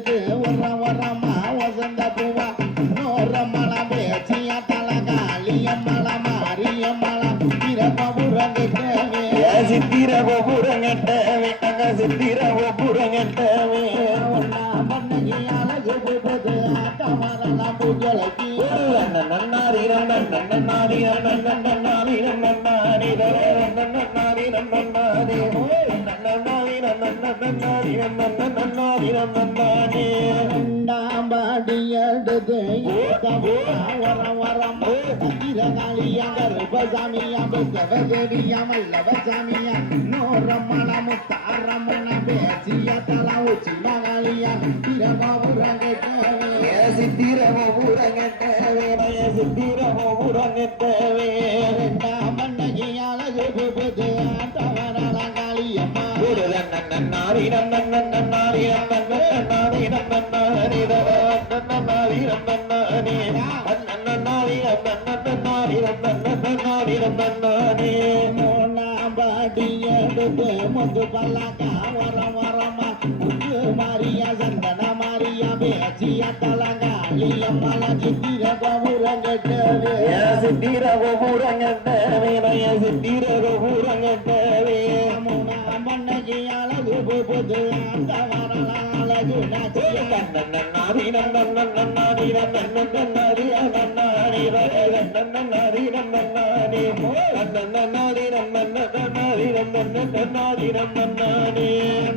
எடுத்து உர உரமா வசந்த பூவா நோரமலம் பேச்சிய தலகாளியம்மலம் மாரியம்மலம் இரபபுரங்கிட்டவே சித்திர கோபுரங்கட்டவே அங்க சித்திர கோபுரங்கட்டவே ஒன்னாம் பண்ணகி அழகு புது ஆட்டமரலாம் பூஜலைக்கு நன்னாரிரம் நன்னாரிரம் நன்னாரிரம் நன்னாரிரம் நன்னாரிரம் நன்னாரிரம் கண்டாம்பாடியடுது வர வரம் கருப்பசாமியா வெள்ளவசாமியா நூறம்மள முத்தாரம்மன பேசிய தலா உச்சி மகாலியா திரவா உரங்கட்டவே சித்திரவோ உரங்கட்டவே சித்திரவோ முந்து பல்லாக்கா வரம் வரமா முத்து மாரியா சந்தன மாரியா பேச்சியா தலங்காளியா மல சித்திர கவுரங்கட்டவே சித்திர கோபுரங்கட்டவே அழகு புது ஆட்ட வரல அழகு நாச்சியா நன்னாரிரம் நன்னாரிரம் நன்னாரிரம் நன்னாரிரம் நன்னாரிரம் நன்னாரே நன்னாரிரம் நன்னாரிரம் நன்னாரிரம் நன்னாரே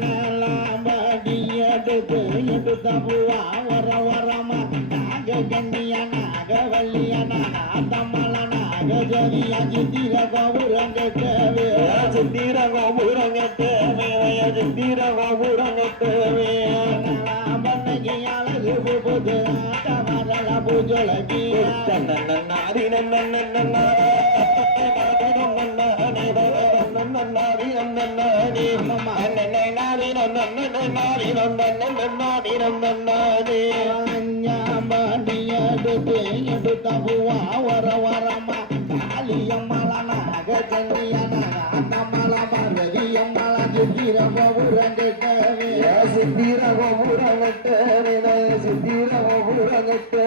நாலாம் பாடி எடுத்து எடுத்த பூவா வர வரமா நாக கண்ணியா நாகவல்லியா நாத்தம்மல நாகஜனியா சித்திர கவுரங்கட்டவே சித்திர எடுத்தபுவா வர வரமா காளியம்மலனாக கண்ணியனாமலமரியம்மல சித்திரவபுரங்கட்டவே சித்திரவபுரங்கட்டவே சித்திரவபுரங்கட்ட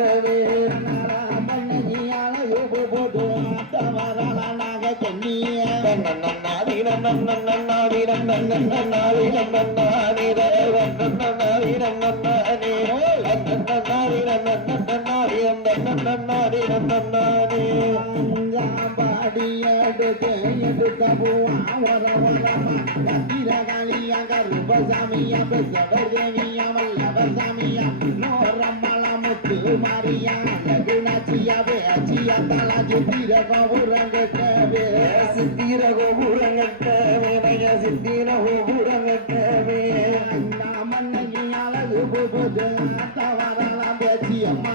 மாரியா ரகுநாச்சியாவே அச்சியா தாலாஜி தீரகாவோ கூடங்கட்டவே வயசித்தின கூடங்கட்டவே அண்ணா மன்னகி அழகு புகுது தவறலாம் பேசி அம்மா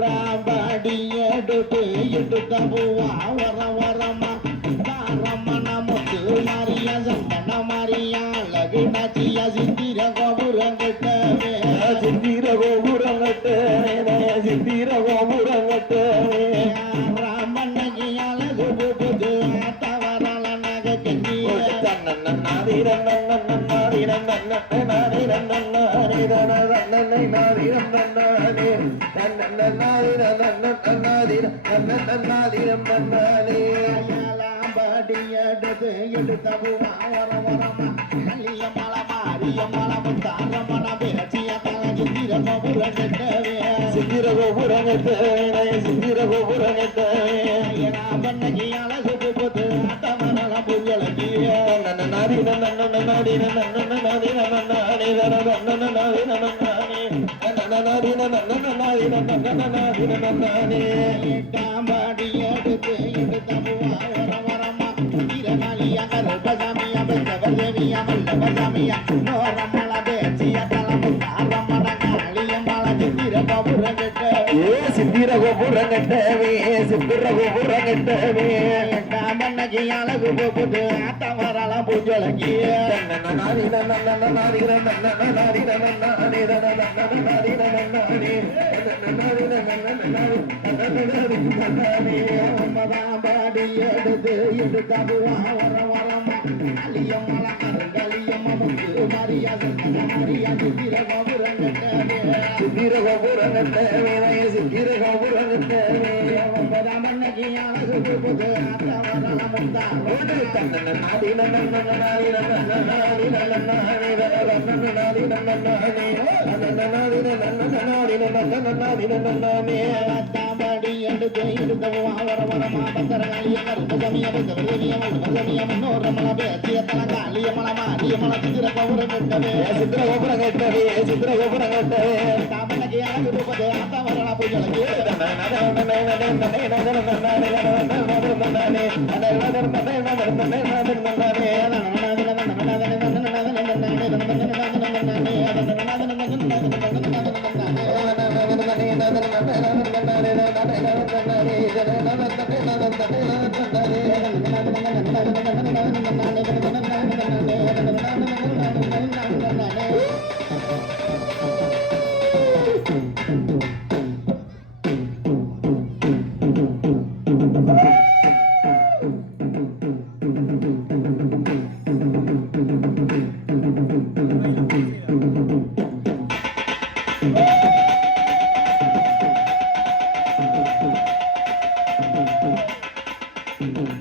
ராம்படியடுத்து எடுக்க போவா வர வர நாச்சியா சிந்திர கோபுரம் கட்டவே சிந்திர கோபுரம் கட்டவே சிந்திர கோபுரம் கட்டவே ராமண்ணகியால சுபுபுது தவறால நக கட்டி நாதிரம் நன்னாலே பாடி எடுத்து எடுத்தபு வரம் வரமா காம்பாடி எடுத்து எடுத்த மூவாயிரம் வரமா இரநாளியாக ரூபசாமி கண்ணியா நோரமள பேச்சிய தலமும் காரமட காளியம் பழகிற கோபுரங்கட்ட ஏ சித்திர கோபுரங்கட்டவே சித்திர கோபுரங்கட்டவே கண்ணகி அழகு போகுது ஆட்டமரல பூஞ்சொலங்கி நாரின நன்ன நாரின நன்ன வர வர நன்னாடி நன்னாடி நன்னாடி நன்னாடி நன்னாடி மாதாடி என்று தெரிந்தவா வர வர மாதரகாளிய கருத்து சமய தேவிய சமய முன்னோர் மல பேசிய தலகாளிய மல மாறிய மல சித்திர கோபுரம் கட்டவே சித்திர கோபுரம் கட்டவே Mm-hmm.